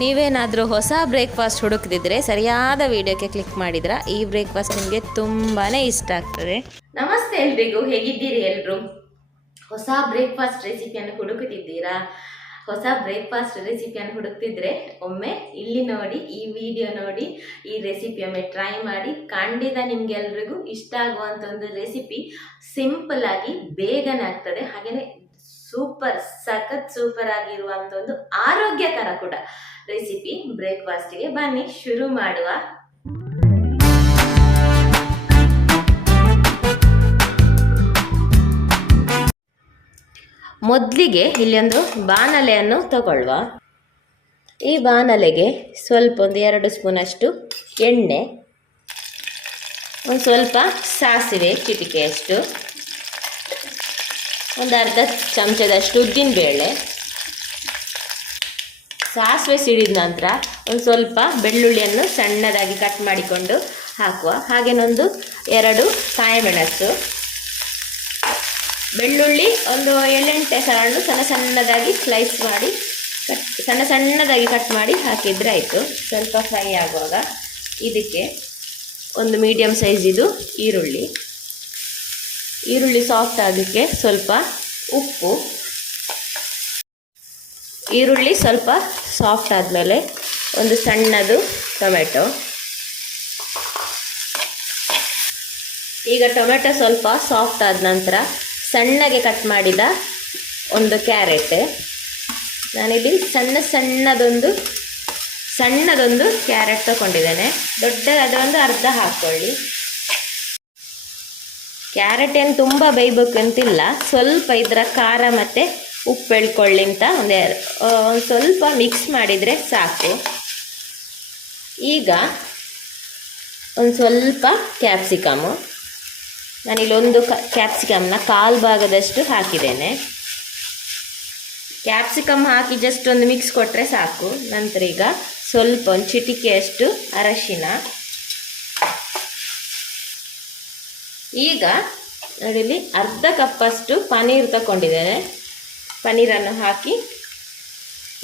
ನೀವೇನಾದರೂ ಹೊಸ ಬ್ರೇಕ್ಫಾಸ್ಟ್ ಹುಡುಕ್ತಿದ್ರೆ ಸರಿಯಾದ ವಿಡಿಯೋಕ್ಕೆ ಕ್ಲಿಕ್ ಮಾಡಿದ್ರೆ ಈ ಬ್ರೇಕ್ಫಾಸ್ಟ್ ನಿಮಗೆ ತುಂಬಾ ಇಷ್ಟ ಆಗ್ತದೆ. ನಮಸ್ತೆ ಎಲ್ರಿಗೂ, ಹೇಗಿದ್ದೀರಿ ಎಲ್ಲರೂ? ಹೊಸ ಬ್ರೇಕ್ಫಾಸ್ಟ್ ರೆಸಿಪಿಯನ್ನು ಹುಡುಕುತ್ತಿದ್ದೀರಾ? ಹೊಸ ಬ್ರೇಕ್ಫಾಸ್ಟ್ ರೆಸಿಪಿಯನ್ನು ಹುಡುಕ್ತಿದ್ರೆ ಒಮ್ಮೆ ಇಲ್ಲಿ ನೋಡಿ, ಈ ವಿಡಿಯೋ ನೋಡಿ, ಈ ರೆಸಿಪಿಯೊಮ್ಮೆ ಟ್ರೈ ಮಾಡಿ. ಖಂಡಿತ ನಿಮ್ಗೆಲ್ರಿಗೂ ಇಷ್ಟ ಆಗುವಂಥ ಒಂದು ರೆಸಿಪಿ. ಸಿಂಪಲ್ ಆಗಿ ಬೇಗನೆ ಆಗ್ತದೆ, ಹಾಗೆಯೇ ಸಖತ್ ಸೂಪರ್ ಆಗಿರುವಂಥ ಒಂದು ಆರೋಗ್ಯಕರ ಕೂಡ ರೆಸಿಪಿ. ಬ್ರೇಕ್ಫಾಸ್ಟ್ಗೆ ಬನ್ನಿ ಶುರು ಮಾಡುವ. ಮೊದಲಿಗೆ ಇಲ್ಲೊಂದು ಬಾಣಲೆಯನ್ನು ತಗೊಳ್ಳುವ. ಈ ಬಾಣಲೆಗೆ ಸ್ವಲ್ಪ ಒಂದು 2 ಸ್ಪೂನಷ್ಟು ಎಣ್ಣೆ, ಒಂದು ಸ್ವಲ್ಪ ಸಾಸಿವೆ ಚಿಟಿಕೆಯಷ್ಟು, ಒಂದು ಅರ್ಧ ಚಮಚದಷ್ಟು ಉದ್ದಿನಬೇಳೆ, ಸಾಸಿವೆ ಸಿಡಿದ ನಂತರ ಒಂದು ಸ್ವಲ್ಪ ಬೆಳ್ಳುಳ್ಳಿಯನ್ನು ಸಣ್ಣದಾಗಿ ಕಟ್ ಮಾಡಿಕೊಂಡು ಹಾಕುವ. ಹಾಗೇನೊಂದು 2 ಕಾಯಿಮೆಣಸು, ಬೆಳ್ಳುಳ್ಳಿ ಒಂದು 7-8 ಹೆಸರನ್ನು ಸಣ್ಣದಾಗಿ ಸ್ಲೈಸ್ ಮಾಡಿ ಸಣ್ಣದಾಗಿ ಕಟ್ ಮಾಡಿ ಹಾಕಿದರೆ ಆಯಿತು. ಸ್ವಲ್ಪ ಫ್ರೈ ಆಗುವಾಗ ಇದಕ್ಕೆ ಒಂದು ಮೀಡಿಯಮ್ ಸೈಜಿದು ಈರುಳ್ಳಿ ಸಾಫ್ಟ್ ಆಗೋಕ್ಕೆ ಸ್ವಲ್ಪ ಉಪ್ಪು. ಈರುಳ್ಳಿ ಸ್ವಲ್ಪ ಸಾಫ್ಟ್ ಆದಮೇಲೆ ಒಂದು ಸಣ್ಣದು ಟೊಮೆಟೊ. ಈಗ ಟೊಮೆಟೊ ಸ್ವಲ್ಪ ಸಾಫ್ಟ್ ಆದ ನಂತರ ಸಣ್ಣಗೆ ಕಟ್ ಮಾಡಿದ ಒಂದು ಕ್ಯಾರೆಟ್. ನಾನಿಲ್ಲಿ ಸಣ್ಣದೊಂದು ಕ್ಯಾರೆಟ್ ತಗೊಂಡಿದ್ದೇನೆ. ದೊಡ್ಡದಾದ ಒಂದು ಅರ್ಧ ಹಾಕ್ಕೊಳ್ಳಿ. ಕ್ಯಾರೆಟ್ ಏನು ತುಂಬ ಬೇಯಬೇಕು ಅಂತಿಲ್ಲ, ಸ್ವಲ್ಪ ಇದರ ಖಾರ ಮತ್ತು ಉಪ್ಪು ಎಳ್ಕೊಳ್ಳಿ ಅಂತ ಒಂದು ಸ್ವಲ್ಪ ಮಿಕ್ಸ್ ಮಾಡಿದರೆ ಸಾಕು. ಈಗ ಒಂದು ಸ್ವಲ್ಪ ಕ್ಯಾಪ್ಸಿಕಮ್ಮು, ನಾನಿಲ್ಲೊಂದು ಕ್ಯಾಪ್ಸಿಕಮ್ನ 1/4 ಭಾಗದಷ್ಟು ಹಾಕಿದ್ದೇನೆ. ಕ್ಯಾಪ್ಸಿಕಮ್ ಹಾಕಿ ಜಸ್ಟ್ ಒಂದು ಮಿಕ್ಸ್ ಕೊಟ್ಟರೆ ಸಾಕು. ನಂತರ ಈಗ ಸ್ವಲ್ಪ ಒಂದು ಚಿಟಿಕೆಯಷ್ಟು ಅರಶಿನ. ಈಗ ನೋಡಿಲಿ ಅರ್ಧ ಕಪ್ಪಷ್ಟು ಪನ್ನೀರ್ ತಗೊಂಡಿದ್ದೇನೆ. ಪನ್ನೀರನ್ನು ಹಾಕಿ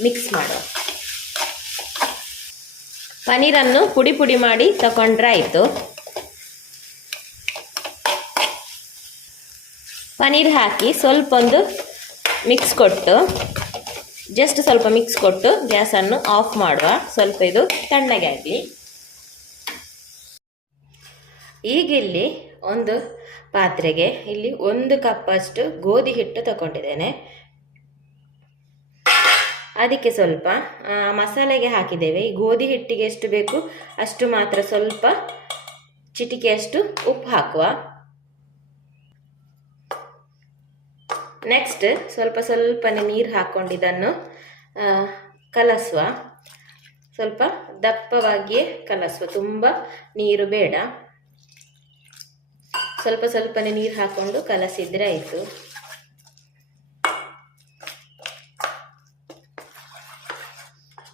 ಮಿಕ್ಸ್ ಮಾಡುವ. ಪನ್ನೀರನ್ನು ಪುಡಿ ಮಾಡಿ ತಗೊಂಡ್ರೆ ಆಯಿತು. ಪನ್ನೀರ್ ಹಾಕಿ ಸ್ವಲ್ಪ ಒಂದು ಮಿಕ್ಸ್ ಕೊಟ್ಟು ಗ್ಯಾಸನ್ನು ಆಫ್ ಮಾಡುವ. ಸ್ವಲ್ಪ ಇದು ತಣ್ಣಗೆ ಆಗಲಿ. ಈಗ ಇಲ್ಲಿ ಒಂದು ಪಾತ್ರೆಗೆ ಇಲ್ಲಿ 1 ಕಪ್ಪಷ್ಟು ಗೋಧಿ ಹಿಟ್ಟು ತಗೊಂಡಿದ್ದೇನೆ. ಅದಕ್ಕೆ ಸ್ವಲ್ಪ ಮಸಾಲೆಗೆ ಹಾಕಿದ್ದೇವೆ. ಈ ಗೋಧಿ ಹಿಟ್ಟಿಗೆ ಎಷ್ಟು ಬೇಕು ಅಷ್ಟು ಮಾತ್ರ ಸ್ವಲ್ಪ ಚಿಟಿಕೆಯಷ್ಟು ಉಪ್ಪು ಹಾಕುವ. ನೆಕ್ಸ್ಟ್ ಸ್ವಲ್ಪನೇ ನೀರು ಹಾಕ್ಕೊಂಡಿದ್ದನ್ನು ಕಲಸುವ. ಸ್ವಲ್ಪ ದಪ್ಪವಾಗಿಯೇ ಕಲಸುವ, ತುಂಬ ನೀರು ಬೇಡ. ಸ್ವಲ್ಪನೇ ನೀರು ಹಾಕ್ಕೊಂಡು ಕಲಸಿದ್ರೆ ಆಯಿತು.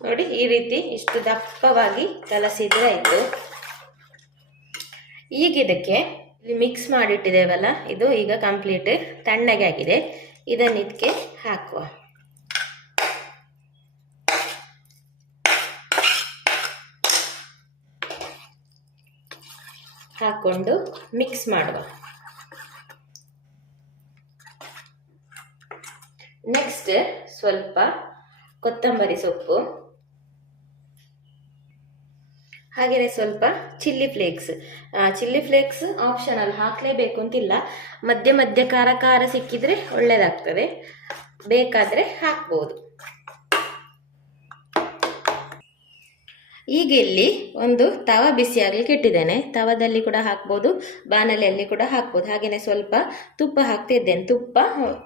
ನೋಡಿ, ಈ ರೀತಿ ಇಷ್ಟು ದಪ್ಪವಾಗಿ ಕಲಸಿದ್ರೆ ಆಯಿತು. ಈಗ ಇದಕ್ಕೆ ಇಲ್ಲಿ ಮಿಕ್ಸ್ ಮಾಡಿಟ್ಟಿದ್ದೇವಲ್ಲ, ಇದು ಈಗ ಕಂಪ್ಲೀಟ್ ತಣ್ಣಗೆ ಆಗಿದೆ. ಇದನ್ನು ಇದಕ್ಕೆ ಹಾಕುವ. ಹಾಕ್ಕೊಂಡು ಮಿಕ್ಸ್ ಮಾಡುವ. ನೆಕ್ಸ್ಟ್ ಸ್ವಲ್ಪ ಕೊತ್ತಂಬರಿ ಸೊಪ್ಪು, ಹಾಗೆಯೇ ಸ್ವಲ್ಪ ಚಿಲ್ಲಿ ಫ್ಲೇಕ್ಸ್ ಆಪ್ಷನಲ್, ಹಾಕಲೇಬೇಕು ಅಂತಿಲ್ಲ. ಮಧ್ಯೆ ಖಾರ ಸಿಕ್ಕಿದ್ರೆ ಒಳ್ಳೆಯದಾಗ್ತದೆ, ಬೇಕಾದರೆ ಹಾಕ್ಬೋದು. ಈಗ ಇಲ್ಲಿ ಒಂದು ತವ ಬಿಸಿಯಾಗಲಿಕ್ಕೆ ಇಟ್ಟಿದ್ದೇನೆ. ತವದಲ್ಲಿ ಕೂಡ ಹಾಕ್ಬೋದು, ಬಾಣಲೆಯಲ್ಲಿ ಕೂಡ ಹಾಕ್ಬೋದು. ಹಾಗೆಯೇ ಸ್ವಲ್ಪ ತುಪ್ಪ ಹಾಕ್ತಿದ್ದೇನೆ. ತುಪ್ಪ,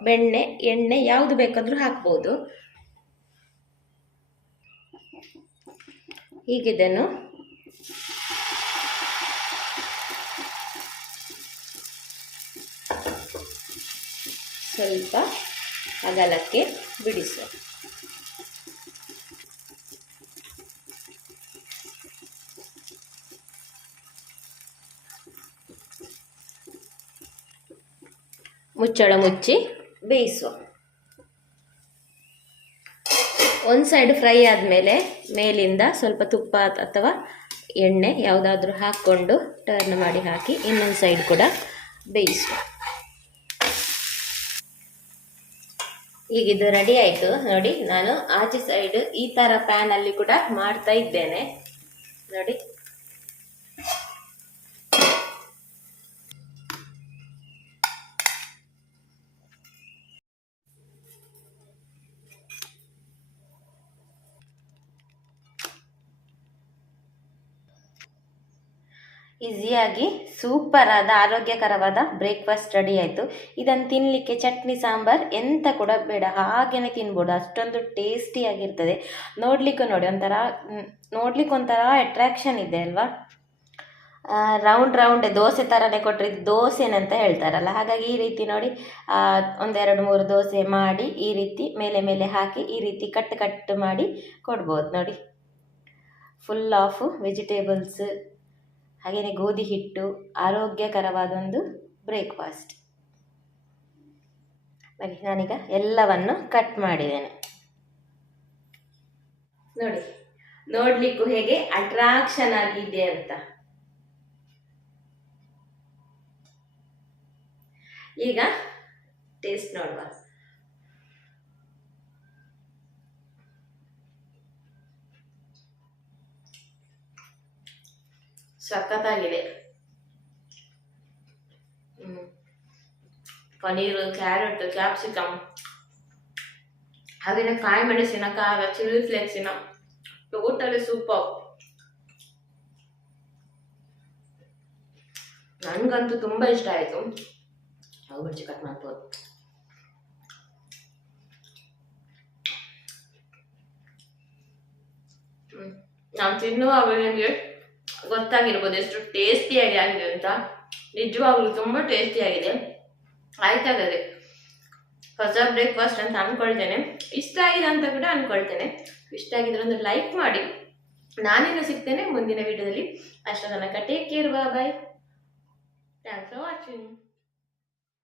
ಬೆಣ್ಣೆ, ಎಣ್ಣೆ ಯಾವುದು ಬೇಕಾದರೂ ಹಾಕ್ಬೋದು. ಹೀಗಿದನ್ನು ಸ್ವಲ್ಪ ಅಗಲಕ್ಕೆ ಬಿಡಿಸುವ. ಮುಚ್ಚಳ ಮುಚ್ಚಿ ಬೇಯಿಸುವ. ಒಂದು ಸೈಡ್ ಫ್ರೈ ಆದಮೇಲೆ ಮೇಲಿಂದ ಸ್ವಲ್ಪ ತುಪ್ಪ ಅಥವಾ ಎಣ್ಣೆ ಯಾವುದಾದ್ರೂ ಹಾಕ್ಕೊಂಡು ಟರ್ನ್ ಮಾಡಿ ಹಾಕಿ ಇನ್ನೊಂದು ಸೈಡ್ ಕೂಡ ಬೇಯಿಸುವ. ಈಗ ಇದು ರೆಡಿ ಆಯಿತು ನೋಡಿ. ನಾನು ಆಚೆ ಸೈಡ್ ಈ ಥರ ಪ್ಯಾನಲ್ಲಿ ಕೂಡ ಮಾಡ್ತಾ ಇದ್ದೇನೆ ನೋಡಿ. ಈಸಿಯಾಗಿ ಸೂಪರ್ ಆದ ಆರೋಗ್ಯಕರವಾದ ಬ್ರೇಕ್ಫಾಸ್ಟ್ ರೆಡಿ ಆಯಿತು. ಇದನ್ನು ತಿನ್ನಲಿಕ್ಕೆ ಚಟ್ನಿ ಸಾಂಬಾರ್ ಎಂತ ಕೂಡ ಬೇಡ, ಹಾಗೇನೆ ತಿನ್ಬೋದು, ಅಷ್ಟೊಂದು ಟೇಸ್ಟಿಯಾಗಿರ್ತದೆ. ನೋಡ್ಲಿಕ್ಕೂ ನೋಡಿ ನೋಡ್ಲಿಕ್ಕೆ ಒಂಥರ ಅಟ್ರಾಕ್ಷನ್ ಇದೆ ಅಲ್ವಾ. ರೌಂಡ್ ದೋಸೆ ಥರನೇ ಕೊಟ್ಟರೆ ಇದು ದೋಸೆನಂತ ಹೇಳ್ತಾರಲ್ಲ, ಹಾಗಾಗಿ ಈ ರೀತಿ ನೋಡಿ 1-2-3 ದೋಸೆ ಮಾಡಿ ಈ ರೀತಿ ಮೇಲೆ ಹಾಕಿ ಈ ರೀತಿ ಕಟ್ ಮಾಡಿ ಕೊಡ್ಬೋದು ನೋಡಿ. ಫುಲ್ ಆಫ್ ವೆಜಿಟೇಬಲ್ಸ್ ಹಾಗೆಯೇ ಗೋಧಿ ಹಿಟ್ಟು, ಆರೋಗ್ಯಕರವಾದೊಂದು ಬ್ರೇಕ್ಫಾಸ್ಟ್. ನೋಡಿ ನಾನೀಗ ಎಲ್ಲವನ್ನು ಕಟ್ ಮಾಡಿದ್ದೇನೆ ನೋಡಿ, ನೋಡ್ಲಿಕ್ಕೂ ಹೇಗೆ ಅಟ್ರಾಕ್ಷನ್ ಆಗಿದೆ ಅಂತ. ಈಗ ಟೇಸ್ಟ್ ನೋಡುವ. ಸಖತ್ತಾಗಿದೆ. ಪನೀರು, ಕ್ಯಾರೆಟ್, ಕ್ಯಾಪ್ಸಿಕಮ್ ಹಾಗೆಯೇ ಕಾಯಿ ಮೆಣಸಿನ ಖಾರ, ಚಿಲ್ಲಿ ಫ್ಲೇಕ್ಸಿನ ಟೋಟಲಿ ಸೂಪರ್. ನನಗಂತೂ ತುಂಬಾ ಇಷ್ಟ ಆಯಿತು. ಮಿರ್ಚಿ ಕಟ್ ಮಾಡ್ಬೋದು. ನಾನು ತಿನ್ನುವ ಅವಳಿಗೆ ಗೊತ್ತಾಗಿರ್ಬೋದು ಎಷ್ಟು ಟೇಸ್ಟಿಯಾಗಿ ಆಗಿದೆ ಅಂತ. ನಿಜವಾಗ್ಲೂ ತುಂಬ ಟೇಸ್ಟಿಯಾಗಿದೆ. ಆಯ್ತಾಗದೆ ಹೊಸ ಬ್ರೇಕ್ಫಾಸ್ಟ್ ಅಂತ ಅಂದ್ಕೊಳ್ತೇನೆ. ಇಷ್ಟ ಆಗಿದೆ ಅಂತ ಕೂಡ ಅಂದ್ಕೊಳ್ತೇನೆ. ಇಷ್ಟ ಆಗಿದ್ರೆ ಒಂದು ಲೈಕ್ ಮಾಡಿ. ನಾನಿನ್ನು ಸಿಗ್ತೇನೆ ಮುಂದಿನ ವಿಡಿಯೋದಲ್ಲಿ. ಅಷ್ಟರ ತನಕ take care, bye. Thanks for watching.